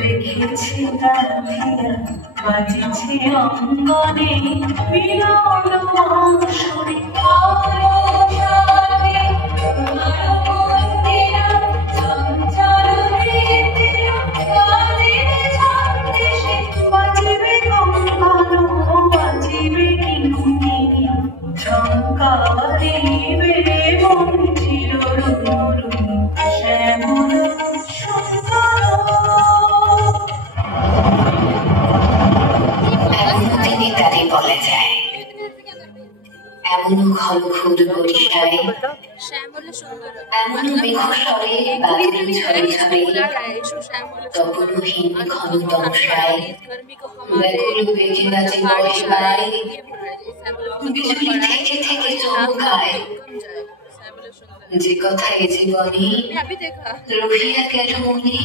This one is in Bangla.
রেখেছে গাঁথিয়া বাজিছে অঙ্গনে মিলন মনসুরে বাজিবে কঙ্কণ বাজিবে কিঙ্কিণী ঝঙ্কারিবে মন চিররুনি শ্যামল সুন্দর। তিনি তারি বলে যায় এমনও ঘন ঘুর বরিশায় এমনও মেঘস্বরে বাদুড়ি ঝরে ঝরে তপনহীন ঘন তমসায় ব্যাকুল বেগে নাচে বর্ষায় বিজুলি থেকে থেকে চমকায় যে কথা এ জীবনে রহিয়া গেল মনে